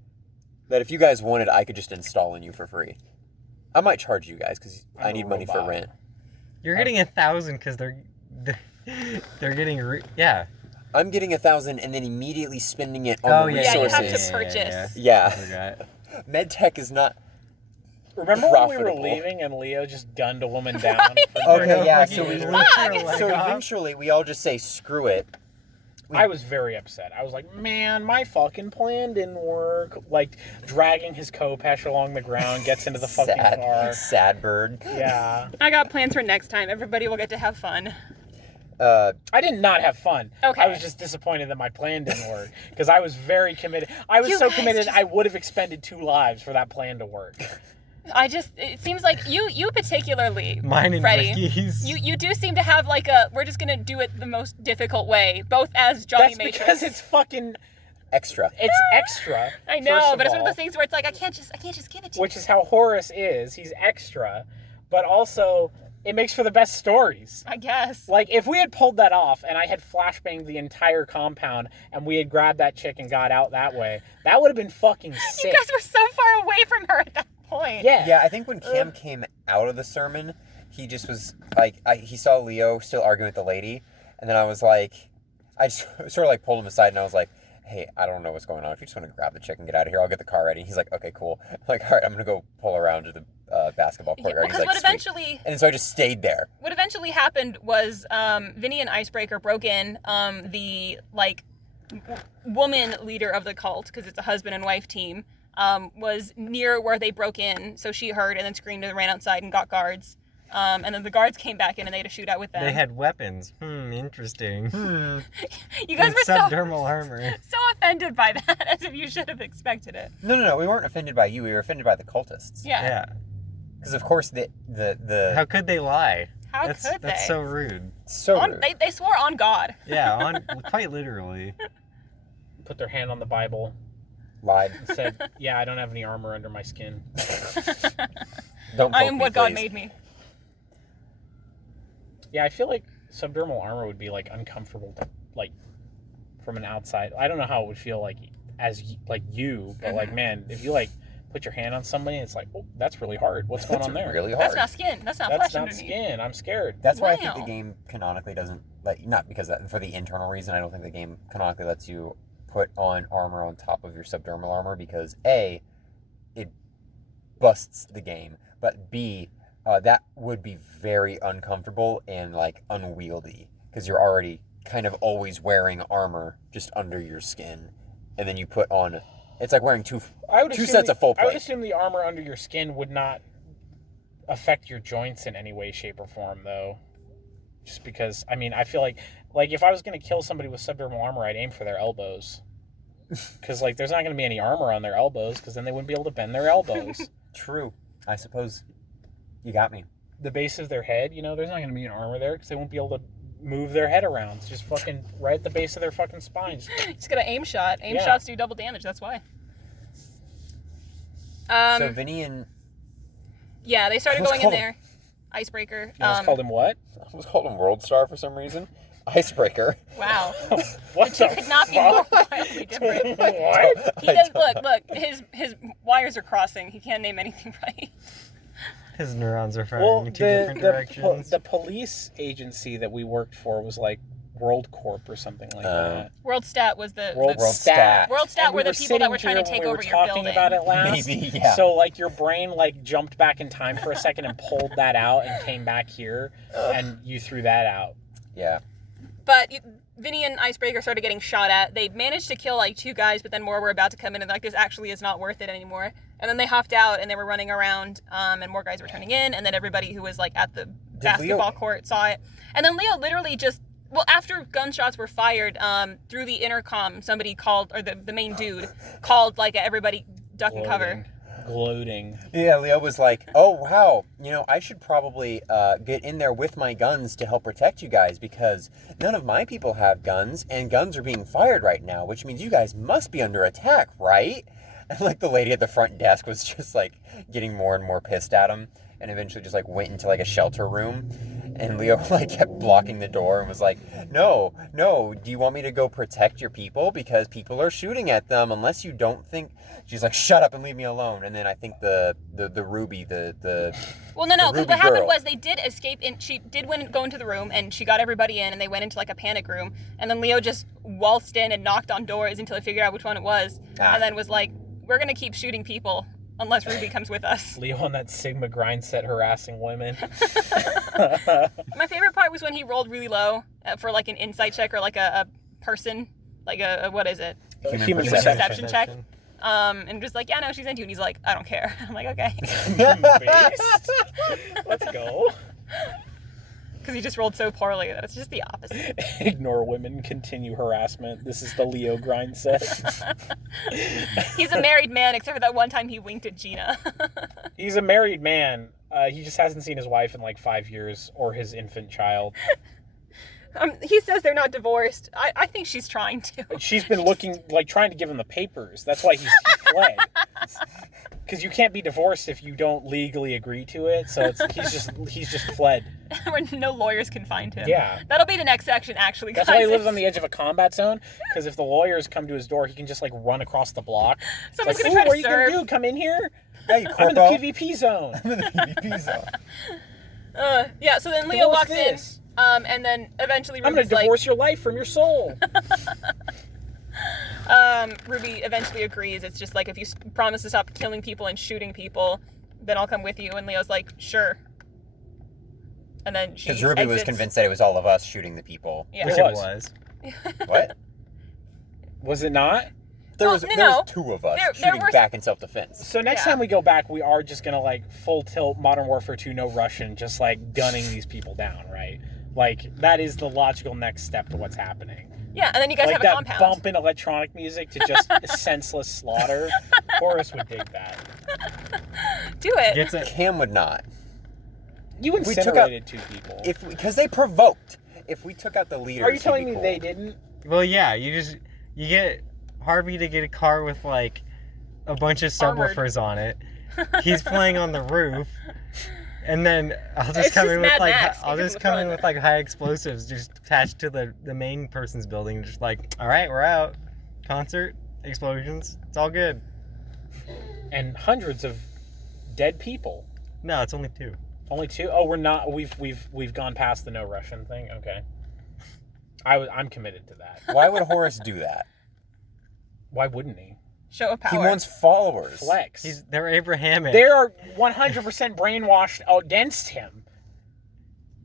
that if you guys wanted, I could just install in you for free. I might charge you guys, because I I'm a need money for robot. rent. You're getting 1,000 because they're getting yeah. I'm getting 1,000 and then immediately spending it on Oh the yeah, Yeah, you resources. have to purchase. Yeah. I forgot. MedTech is not... Remember when we were Profitable. leaving and Leo just gunned a woman down? Okay, yeah, Fucking so we- blew her leg So off. eventually, we all just say, screw it. I was very upset. I was like, man, my fucking plan didn't work. Like, dragging his Kopesh along the ground, gets into the fucking car. Sad bird. Yeah. I got plans for next time. Everybody will get to have fun. I did not have fun. Okay. I was just disappointed that my plan didn't work. Because I was very committed. I was You so guys committed, just- I would have expended 2 lives for that plan to work. It seems like you particularly, Mine and Freddie, Ricky's. you do seem to have like we're just gonna do it the most difficult way, both as Johnny That's Matrix. because it's fucking, Extra. it's extra. I know, first of but it's one of all, those things where it's like I can't just give it to you. Which is how Horace is. He's extra. But also, it makes for the best stories. I guess. Like, if we had pulled that off and I had flashbanged the entire compound and we had grabbed that chick and got out that way, that would have been fucking You sick. guys were so far away from her at that point. Yeah. Yeah, I think when Cam came out of the sermon, he just was like, he saw Leo still arguing with the lady, and then I was like, I just sort of like pulled him aside and I was like, hey, I don't know what's going on. If you just want to grab the chick and get out of here, I'll get the car ready. He's like, okay, cool. I'm like, all right, I'm going to go pull around to the basketball Yeah, courtyard. because He's like, what "Sweet." eventually And so I just stayed there. happened was Vinny and Icebreaker broke in. The like woman leader of the cult, because it's a husband and wife team, was near where they broke in, so she heard and then screamed and ran outside and got guards. And then the guards came back in and they had a shootout with them. They had weapons. Interesting. You guys And were so subdermal armor. offended by that, as if you should have expected it. No, we weren't offended by you. We were offended by the cultists. Yeah. Yeah. Because, of course, the How could they lie? How that's, could That's they? so rude. so On, rude. they swore on God. Yeah, quite literally. Put their hand on the Bible lied. and said, yeah, I don't have any armor under my skin. Don't I poke am me, what God please. made me. Yeah, I feel like subdermal armor would be, like, uncomfortable to, like, from an outside. I don't know how it would feel like like you, but, like, man, if you, like, put your hand on somebody, it's like, oh, that's really hard. What's going That's on there? really hard. That's not skin. That's not That's flesh not underneath. skin. I'm scared. That's why I think Wow. the game canonically doesn't let, not because that, for the internal reason, I don't think the game canonically lets you put on armor on top of your subdermal armor because A, it busts the game, but B, that would be very uncomfortable and like unwieldy because you're already kind of always wearing armor just under your skin, and then you put on, it's like wearing two Assume sets of full I would plate. assume the armor under your skin would not affect your joints in any way, shape, or form, though. Just because, I mean, I feel like if I was going to kill somebody with subdermal armor, I'd aim for their elbows. Because, like, there's not going to be any armor on their elbows, because then they wouldn't be able to bend their elbows. True. I suppose you got me. The base of their head, there's not going to be an armor there, because they won't be able to move their head around. It's just fucking right at the base of their fucking spine. Just got an aim shot. Aim Yeah. shots do double damage. That's why. So Vinny and Yeah, they started Let's going in call there. Icebreaker. You almost called him what? I almost called him World Star for some reason. Icebreaker. Wow. What The two the could not be fuck? more wildly different. What? He does look. His wires are crossing. He can't name anything right. His neurons are firing Well, in two different directions. the police agency that we worked for was like World Corp or something like that. World Stat was the World the, Stat. World Stat And were we the people that were sitting trying to here take when over we your were building. talking about it last. Maybe, yeah. So like your brain like jumped back in time for a second and pulled that out and came back here, and you threw that out. Yeah. But Vinny and Icebreaker started getting shot at. They managed to kill like 2 guys, but then more were about to come in and like, this actually is not worth it anymore. And then they hopped out and they were running around, and more guys were turning in, and then everybody who was like at the basketball court saw it. And then Leo literally just, well, after gunshots were fired, through the intercom, somebody called, or the main dude called like everybody duck and cover. Gloating. Yeah, Leo was like, oh, wow, I should probably get in there with my guns to help protect you guys because none of my people have guns and guns are being fired right now, which means you guys must be under attack, right? And like the lady at the front desk was just like getting more and more pissed at him and eventually just like went into like a shelter room. And Leo like kept blocking the door and was like, no, do you want me to go protect your people? Because people are shooting at them unless you don't think... She's like, shut up and leave me alone. And then I think the Ruby, Well, no, because what happened was they did escape, and she did go into the room, and she got everybody in, and they went into like a panic room. And then Leo just waltzed in and knocked on doors until he figured out which one it was. And then was like, we're going to keep shooting people unless Ruby comes with us. Leo on that Sigma grind set harassing women. My favorite part was when he rolled really low for like an insight check or like a person, like a what is it? Human perception check. And just like, yeah, no, she's into you. And he's like, I don't care. I'm like, okay. Let's go. Because he just rolled so poorly that it's just the opposite. Ignore women, continue harassment. This is the Leo grind set. He's a married man, except for that one time he winked at Gina. He's a married man. He just hasn't seen his wife in like 5 years or his infant child. He says they're not divorced. I think she's trying to. She's been trying to give him the papers. That's why he fled. Because you can't be divorced if you don't legally agree to it. So he's just fled. Where no lawyers can find him. Yeah. That'll be the next section, actually. That's why he lives on the edge of a combat zone. Because if the lawyers come to his door, he can just like run across the block. Someone's like, gonna try to what are you serve. gonna do? Come in here? Yeah, you I'm in the PvP zone. I'm in the PvP zone. Yeah. So then Leo walks in. And then eventually Ruby's I'm gonna divorce your life from your soul. Ruby eventually agrees. It's just like, if you promise to stop killing people and shooting people, then I'll come with you. And Leo's like, sure. And then she Because Ruby was convinced that it was all of us shooting the people. Yeah. Which it was. What? Was it not? There Well, was no. 2 of us There shooting were- back in self-defense. So next time we go back, we are just gonna like full tilt Modern Warfare 2, no Russian, just like gunning these people down, right? Like that is the logical next step to what's happening. Yeah, and then you guys Like have a that compound. bump in electronic music to just senseless slaughter. Horace would dig that. Do it. Gets it. Cam would not. You We took incinerated 2 people. Because they provoked. If we took out the leaders, Are you telling it'd me be they cool. didn't? Well, yeah, you get Harvey to get a car with like a bunch of Armored. subwoofers on it. He's playing on the roof. And then I'll just It's come just in with Mad like Max, I'll speaking just of come fun. in with like high explosives just attached to the main person's building, just like, all right, we're out. Concert, explosions, it's all good. And hundreds of dead people. No, it's only 2. Only 2? Oh, we're not. We've gone past the no Russian thing. Okay. I'm committed to that. Why would Horace do that? Why wouldn't he? Show of power. He wants followers. Flex. They're Abrahamic. They are 100% brainwashed against him.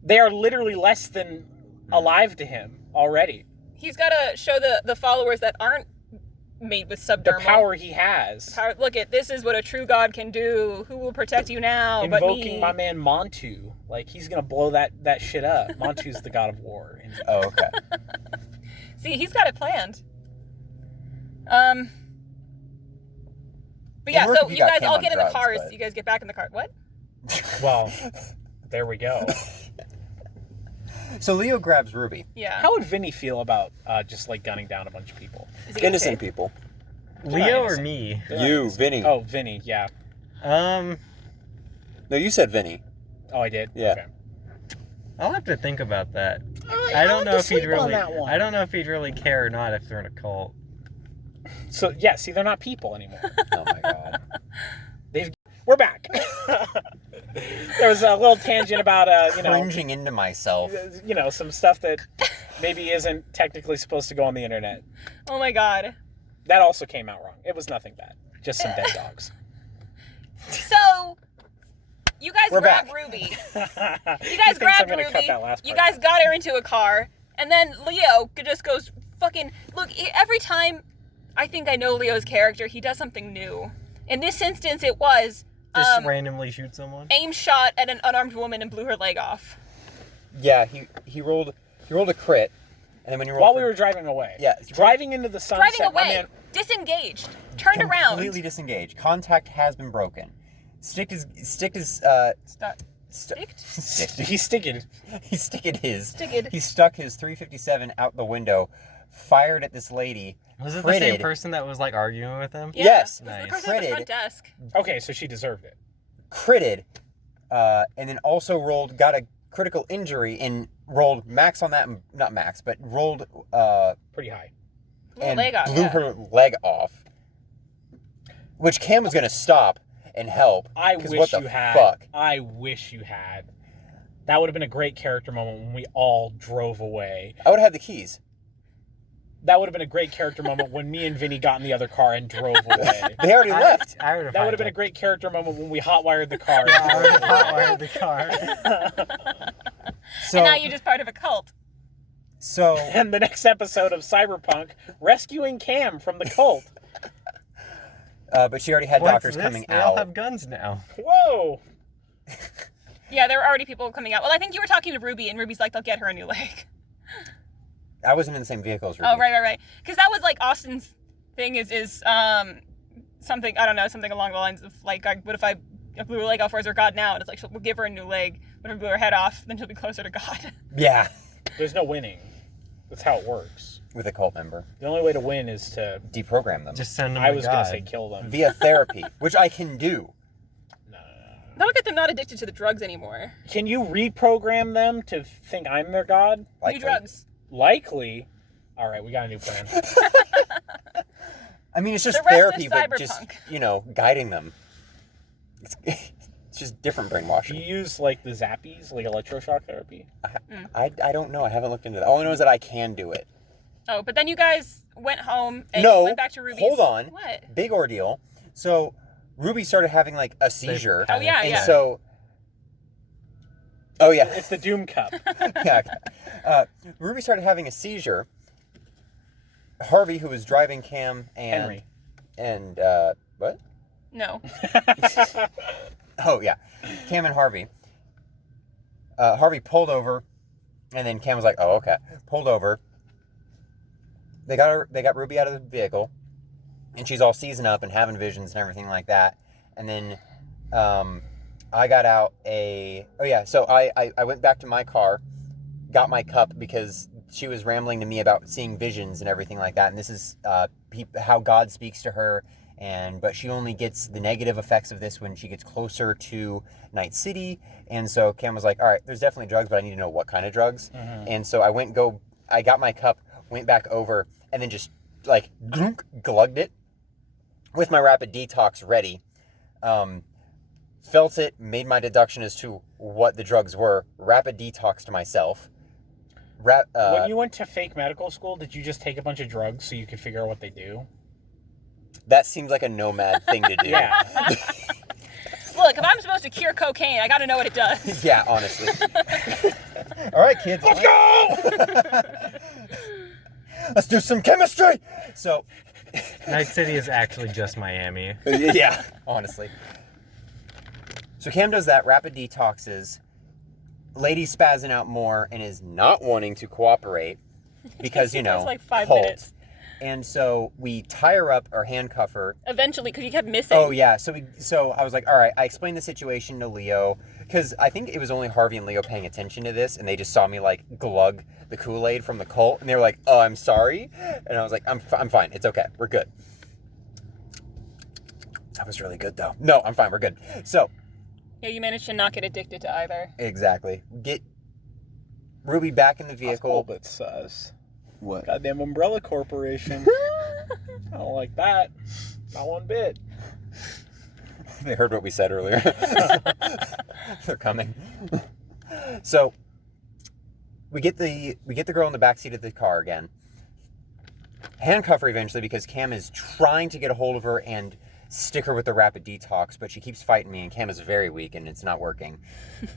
They are literally less than alive to him already. He's got to show the followers that aren't made with The subdermal. power he has. Look at this is what a true god can do. Who will protect you now? But me. Invoking my man Montu. Like, he's gonna blow that shit up. Montu's the god of war. Oh, okay. See, he's got it planned. But yeah, It'd work so if you you got guys Cam all on get in the drugs, cars. but- You guys get back in the car. What? Well, there we go. So Leo grabs Ruby. Yeah. How would Vinny feel about just like gunning down a bunch of people? Is he getting paid? people. Leo or Innocent. me? You, Vinny. Oh, Vinny, yeah. No, you said Vinny. Oh, I did? Yeah. Okay. I'll have to think about that. I I don't know if he'd really. That one. I don't know if he'd really care or not if they're in a cult. So, yeah, see, they're not people anymore. Oh my god. We're back. There was a little tangent about, Cringing into myself. some stuff that maybe isn't technically supposed to go on the internet. Oh my god. That also came out wrong. It was nothing bad. Just some dead dogs. So, you guys We're grab back. Ruby. You You guys grabbed Ruby. You guys got her into a car, And then Leo just goes fucking... Look, every time I think I know Leo's character, he does something new. In this instance, it was... Just randomly shoot someone? Aim shot at an unarmed woman and blew her leg off. Yeah, he rolled a crit, and then when you rolled While we were driving away. Yeah. Driving into the sunset. Driving away. My man, Disengaged. Turned around. completely disengaged. Contact has been broken. Sticked his Sticked? he's sticking. He stuck his 357 out the window, fired at this lady. Was it the same person that was like arguing with him? Yeah, Yes. it was Nice. the person at the front desk. Okay, so she deserved it. Critted, and then also got a critical injury and rolled max on that, not max, but rolled Pretty high. Blew her and leg off, blew yeah. her leg off, which Cam was gonna stop and help. I 'cause wish what the you had. fuck? I wish you had. That would have been a great character moment when we all drove away. I would have had the keys. That would have been a great character moment when me and Vinny got in the other car and drove away. They already left. I would have That would have been a great character moment when we hotwired the car. Yeah, I would have hotwired the car. So, And now you're just part of a cult. so And the next episode of Cyberpunk, rescuing Cam from the cult. but she already had What's doctors this? coming They all out. have guns now. Whoa! Yeah, there were already people coming out. Well, I think you were talking to Ruby, and Ruby's like, they'll get her a new leg. I wasn't in the same vehicle as Ruby. Oh, right. Because that was like Austin's thing is something, I don't know, something along the lines of like, what if I blew her leg off, where's her God now? And it's like, we'll give her a new leg. When we blew her head off, then she'll be closer to God. Yeah, There's no winning. That's how it works. with a cult member. The only way to win is to... Deprogram them Just send them I to was going to God. say kill them. via therapy, which I can do. No. That'll get them not addicted to the drugs anymore. Can you reprogram them to think I'm their god? Likely. New drugs. Likely. All right, we got a new plan. I mean, it's just The rest therapy, is but just cyberpunk. guiding them. It's just different Do you brainwashing. use like the zappies, like electroshock therapy? I don't know. I haven't looked into that. All I know is that I can do it. Oh, but then you guys went home and No, went back to Ruby's. hold on. What? Big ordeal. So Ruby started having like a seizure. Oh, yeah, and yeah. so. Oh yeah. It's the Doom Cup. Yeah. Ruby started having a seizure. Harvey, who was driving Cam and Henry. and what? No. Oh yeah, Cam and Harvey. Harvey pulled over, and then Cam was like, "Oh okay." Pulled over. They got Ruby out of the vehicle, and she's all seasoned up and having visions and everything like that. And then, I got out So I went back to my car, got my cup because she was rambling to me about seeing visions and everything like that. And this is how God speaks to her. But she only gets the negative effects of this when she gets closer to Night City. And so Cam was like, all right, there's definitely drugs, but I need to know what kind of drugs. Mm-hmm. And so I got my cup, went back over, and then just like glugged it with my rapid detox ready. Felt it, made my deduction as to what the drugs were, rapid detox to myself. When you went to fake medical school, did you just take a bunch of drugs so you could figure out what they do? That seems like a nomad thing to do. Yeah. Look, if I'm supposed to cure cocaine, I gotta know what it does. Yeah, honestly. All right, kids. Let's go! Let's do some chemistry. So, Night City is actually just Miami. yeah, honestly. So Cam does that, rapid detoxes. Lady's spazzing out more and is not wanting to cooperate because, It was like 5 cult. minutes. And so we tie her up or handcuff her. Eventually, because you kept missing. Oh yeah, so I was like, all right. I explained the situation to Leo because I think it was only Harvey and Leo paying attention to this, and they just saw me like glug the Kool-Aid from the cult, and they were like, "Oh, I'm sorry," and I was like, "I'm fine. It's okay. We're good." That was really good though. No, I'm fine. We're good. So Yeah, you managed to not get addicted to either. exactly, get Ruby back in the vehicle. But says, What? goddamn Umbrella Corporation. I don't like that. Not one bit. They heard what we said earlier. They're coming. So we get the girl in the backseat of the car again. Handcuff her eventually because Cam is trying to get a hold of her and stick her with the rapid detox, but she keeps fighting me, and Cam is very weak, and it's not working.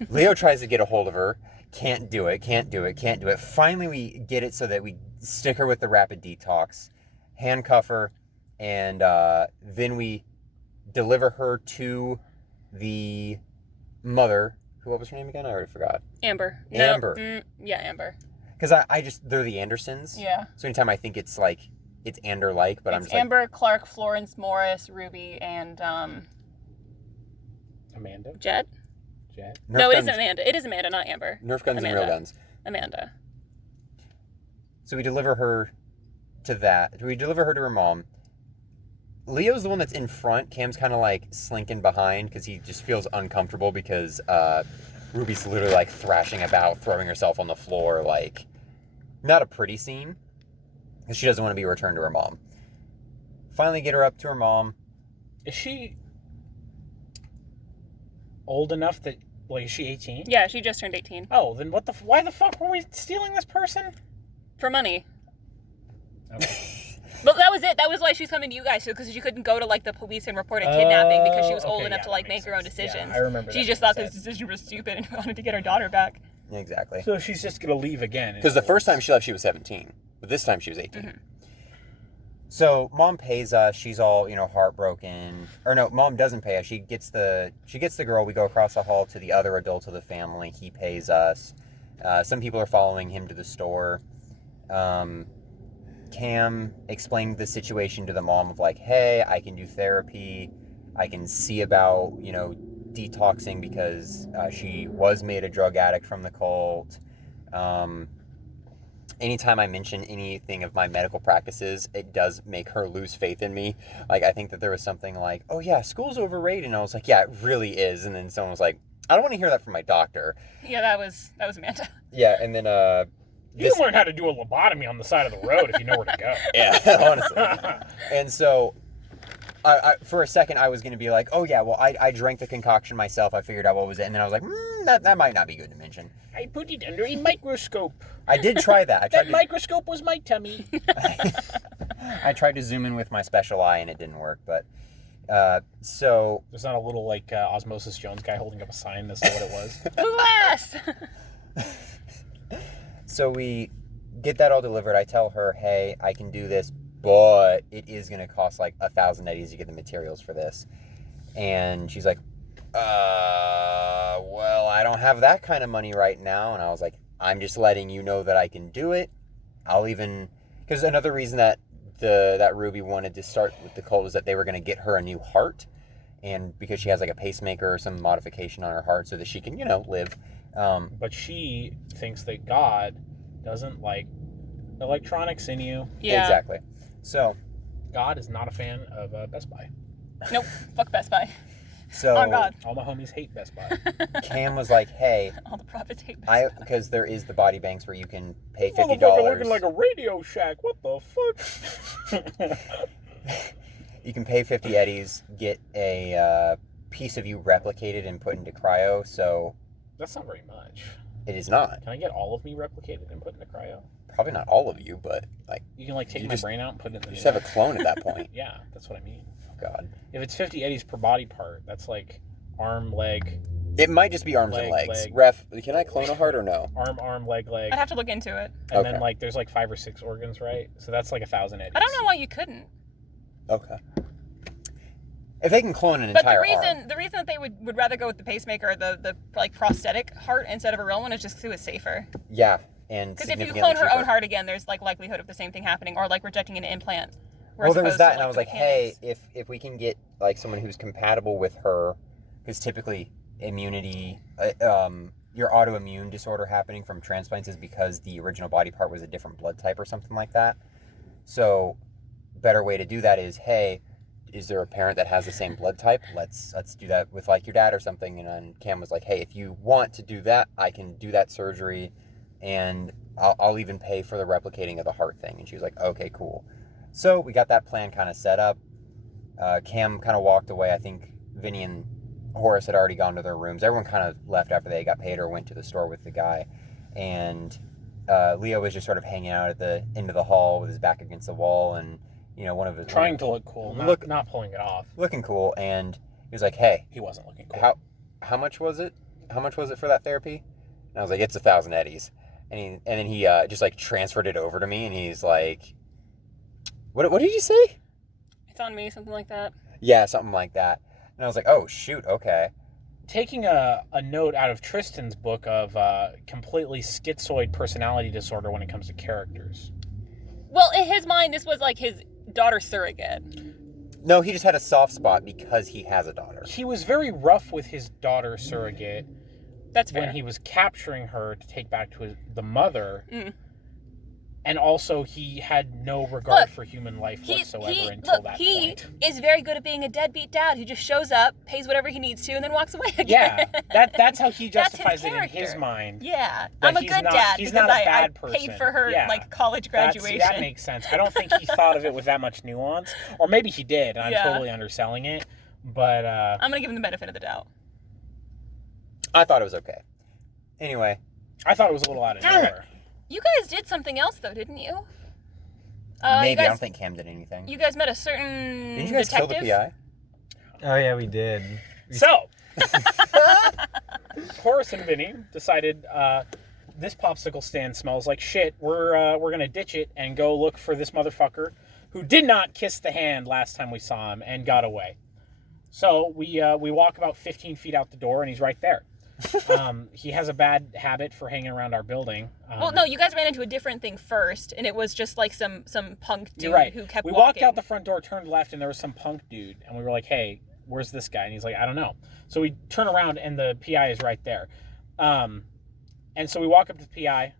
Leo tries to get a hold of her. Can't do it. Finally, we get it so that we stick her with the rapid detox, handcuff her, and then we deliver her to the mother. What was her name again? I already forgot. Amber. Amber. No, yeah, Amber. Because they're the Andersons. Yeah. So anytime I think it's Ander-like, but I'm just Amber, Clark, Florence, Morris, Ruby, and Amanda? Jet? Jet? No, it isn't Amanda. It is Amanda, not Amber. Nerf guns Amanda. and real guns. Amanda. So we deliver her to that. We deliver her to her mom. Leo's the one that's in front. Cam's kind of slinking behind because he just feels uncomfortable because Ruby's literally thrashing about, throwing herself on the floor. Not a pretty scene because she doesn't want to be returned to her mom. Finally get her up to her mom. Is she old enough that, is she 18? Yeah, she just turned 18. Oh, then why the fuck were we stealing this person? For money. Okay. But that was it. That was why she's coming to you guys, because she couldn't go to the police and report a kidnapping because she was old enough to make her own decisions. Yeah, I remember that. She just thought this decision was stupid and wanted to get her daughter back. Exactly. So she's just gonna leave again. Because the first time she left, she was 17. But this time she was 18. Mm-hmm. So mom pays us. She's all, heartbroken. Or no, mom doesn't pay us. She gets the girl. We go across the hall to the other adult of the family. He pays us. Some people are following him to the store. Cam explained the situation to the mom of hey, I can do therapy. I can see about, detoxing because she was made a drug addict from the cult. Anytime I mention anything of my medical practices, it does make her lose faith in me. I think that there was something oh yeah, school's overrated. And I was yeah, it really is. And then someone was I don't want to hear that from my doctor. Yeah, that was Amanda. Yeah, and then you can learn how to do a lobotomy on the side of the road if you know where to go. Yeah, honestly. And so, I for a second, I was going to be oh yeah, well, I drank the concoction myself. I figured out what was it. And then I was that might not be good to mention. I put it under a microscope. I did try that. That microscope was my tummy. I tried to zoom in with my special eye, and it didn't work. But, so... There's not a little, Osmosis Jones guy holding up a sign that said what it was? Who asked? So we get that all delivered. I tell her, hey, I can do this, but it is going to cost 1,000 eddies to get the materials for this. And she's well, I don't have that kind of money right now. And I was I'm just letting you know that I can do it. I'll even... Because another reason that that Ruby wanted to start with the cult was that they were going to get her a new heart. And because she has a pacemaker or some modification on her heart so that she can, live. But she thinks that God doesn't like electronics in you. Yeah. Exactly. So... God is not a fan of Best Buy. Nope. Fuck Best Buy. So Oh, God. All my homies hate Best Buy. Cam was hey... All the profits hate Best Buy. Because there is the body banks where you can pay $50. Motherfucker looking like a Radio Shack. What the fuck? You can pay 50 eddies, get a piece of you replicated and put into cryo, so... That's not very much. It is not. Can I get all of me replicated and put into cryo? Probably not all of you, but, You can, take my brain out and put it in the... You just have a clone at that point. Yeah, that's what I mean. Oh, God. If it's 50 eddies per body part, that's arm, leg... It might just be arms and legs. leg. Ref, can I clone a heart or no? Arm, leg. I'd have to look into it. And Okay. then, there's 5 or 6 organs, right? So that's 1,000 eddies. I don't know why you couldn't. Okay. If they can clone an But entire the arm. reason that they would rather go with the pacemaker, the prosthetic heart instead of a real one is just because it was safer. Yeah, and Because if you significantly clone her own cheaper. heart again, there's likelihood of the same thing happening, or rejecting an implant. Well, there was that, and I was the hey, mechanics. if we can get someone who's compatible with her, because typically immunity, your autoimmune disorder happening from transplants is because the original body part was a different blood type or something like that. So, better way to do that is, hey, is there a parent that has the same blood type? Let's do that with your dad or something. And then Cam was hey, if you want to do that, I can do that surgery, and I'll even pay for the replicating of the heart thing. And she was okay, cool. So we got that plan kind of set up. Cam kind of walked away. I think Vinny and Horace had already gone to their rooms. Everyone kind of left after they got paid or went to the store with the guy. And Leo was just sort of hanging out at the end of the hall with his back against the wall. And one of his Trying to look cool, not pulling it off. looking cool, and he was like, "Hey, He wasn't looking cool. how much was it? How much was it for that therapy?" And I was like, "It's 1,000 eddies." And then he just like transferred it over to me, and he's like, "What did you say?" It's on me, something like that. Yeah, something like that. And I was like, "Oh shoot, okay." Taking a note out of Tristan's book of completely schizoid personality disorder when it comes to characters. Well, in his mind, this was like his daughter surrogate. No, he just had a soft spot because he has a daughter. He was very rough with his daughter surrogate That's fair. when he was capturing her to take back to the mother. Mm. And also, he had no regard Look, for human life whatsoever he until that point. is very good at being a deadbeat dad who just shows up, pays whatever he needs to, and then walks away again. Yeah, that's how he That's his justifies it in character. his mind. Yeah, But I'm a he's good not- dad he's because not a I bad paid person. for her Yeah. like college graduation. That makes sense. I don't think he thought of it with that much nuance. Or maybe he did, and I'm Yeah. totally underselling it. But, I'm gonna give him the benefit of the doubt. I thought it was okay. Anyway, I thought it was a little out of nowhere. You guys did something else though, didn't you? maybe you guys, I don't think Cam did anything. You guys met a certain Didn't you guys detective. kill the PI? Oh yeah, we did. So, Horace and Vinny decided this popsicle stand smells like shit. We're gonna ditch it and go look for this motherfucker who did not kiss the hand last time we saw him and got away. So we walk about 15 feet out the door and he's right there. He has a bad habit for hanging around our building. Well, no, you guys ran into a different thing first, and it was just like some punk dude You're right. who kept we walking. walked out the front door, turned left, and there was some punk dude, and we were like, "Hey, where's this guy?" And he's like, "I don't know." So we turn around, and the PI is right there. And so we walk up to the PI.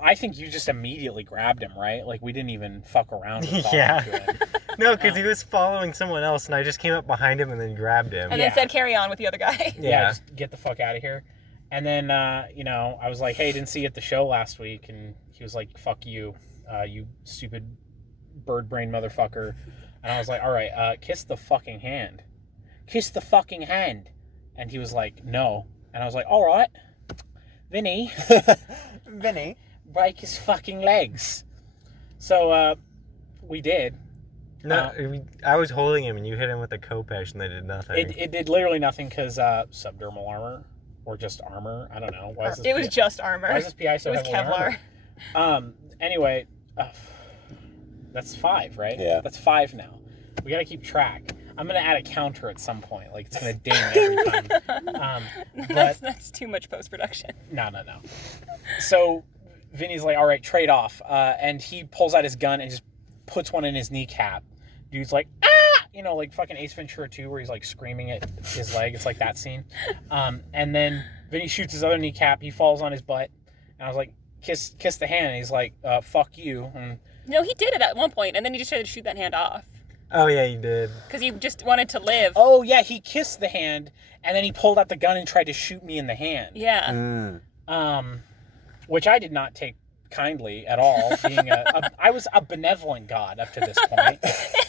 I think you just immediately grabbed him, right? Like we didn't even fuck around with talking Yeah. to him. No, because he was following someone else, and I just came up behind him and then grabbed him. and Yeah. then said carry on with the other guy. Yeah, just get the fuck out of here. And then, I was like, "Hey, didn't see you at the show last week." And he was like, "Fuck you, you stupid bird brain motherfucker." And I was like, "All right, kiss the fucking hand. Kiss the fucking hand." And he was like, "No." And I was like, "All right, Vinny, Vinny. break his fucking legs." So, we did. No, I was holding him, and you hit him with a Kopesh, and they did nothing. It did literally nothing because subdermal armor or just armor. I don't know. Why is this It was just armor. Why is this PI so It was heavily Kevlar. armored? Anyway, that's 5, right? Yeah. That's 5 now. We gotta keep track. I'm gonna add a counter at some point. Like it's gonna ding every time. That's too much post production. No. So Vinny's like, "All right, trade off," and he pulls out his gun and just puts one in his kneecap. Dude's like, "Ah!" Like fucking Ace Ventura 2, where he's like screaming at his leg. It's like that scene. And then Vinny shoots his other kneecap. He falls on his butt, and I was like, "Kiss the hand." And he's like, "Fuck you." And No, he did it at one point, and then he just tried to shoot that hand off Oh yeah, you did. because he just wanted to live. oh yeah, he kissed the hand, and then he pulled out the gun and tried to shoot me in the hand. Yeah. Which I did not take kindly at all. Being I was a benevolent god up to this point.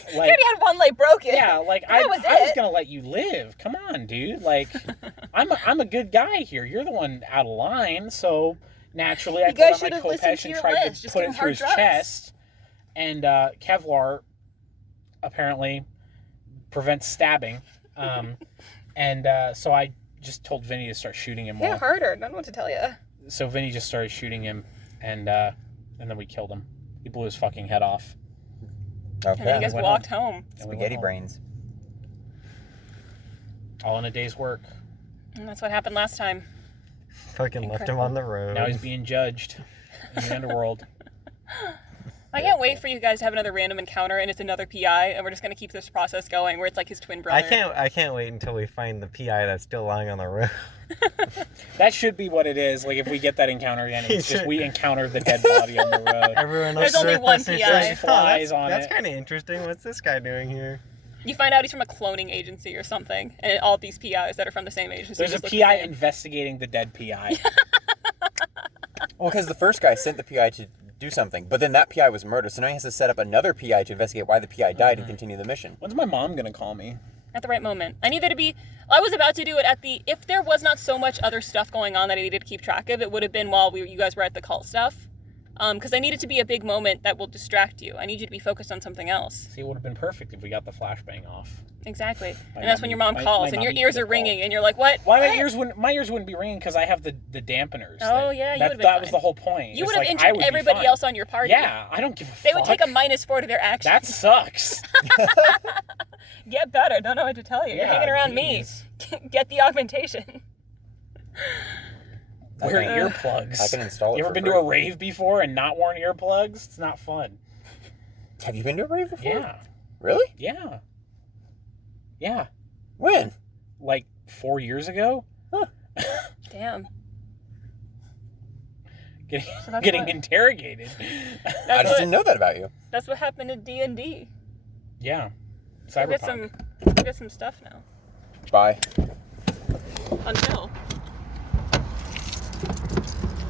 He already had one leg broken. Yeah, like I was gonna let you live. Come on, dude. Like I'm a good guy here. You're the one out of line, so naturally I You guys pulled out should've my listened Kopesh to and your tried list. to Just put give it him through hard his drugs. chest. And Kevlar apparently prevents stabbing. So I just told Vinny to start shooting him. Yeah, harder. I don't know what to tell you. So Vinny just started shooting him, and then we killed him. He blew his fucking head off. And then Okay. you guys went walked home. And we Spaghetti went home. brains. All in a day's work. And that's what happened last time. Fucking left him on the road. Now he's being judged in the underworld. I can't wait for you guys to have another random encounter, and it's another PI, and we're just gonna keep this process going, where it's like his twin brother. I can't wait until we find the PI that's still lying on the road. That should be what it is. Like if we get that encounter again, it's just we encounter the dead body on the road. Everyone There's else only is one listening PI. to There's flies on that's it. kind of interesting. What's this guy doing here? You find out he's from a cloning agency or something, and all these PIs that are from the same agency. There's a just look the PI same. investigating the dead PI. Well, because the first guy sent the PI to do something, but then that PI was murdered, so now he has to set up another PI to investigate why the PI died and continue the mission. When's my mom gonna call me? At the right moment. I need there to be. I was about to do it at the. If there was not so much other stuff going on that I needed to keep track of, it would have been while you guys were at the cult stuff. Because I need it to be a big moment that will distract you. I need you to be focused on something else. See, it would have been perfect if we got the flashbang off. Exactly. My And that's when your mom mommy- calls my and your mommy ears could are have ringing called. and you're like, what? Why What? my ears wouldn't be ringing because I have the dampeners. Oh, yeah, you that, would've been that was fine. the whole point. You It's would have like, I injured would be everybody fine. else on your party. Yeah, I don't give a fuck. They would take a -4 to their action. That sucks. Get better. Don't know what to tell you. You're Yeah, hanging around geez. me. Get the augmentation. Wear can- earplugs. I can install it. You ever for been free. to a rave before and not worn earplugs? It's not fun. Have you been to a rave before? Yeah. Really? Yeah. Yeah. When? Like 4 years ago? Damn. Getting, So that's getting what- interrogated. I That's just what, didn't know that about you. that's what happened to DnD. Yeah. Go get Cyberpunk. go get some stuff now. Bye. Until.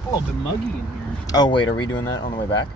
A little bit muggy in here. Oh wait, are we doing that on the way back?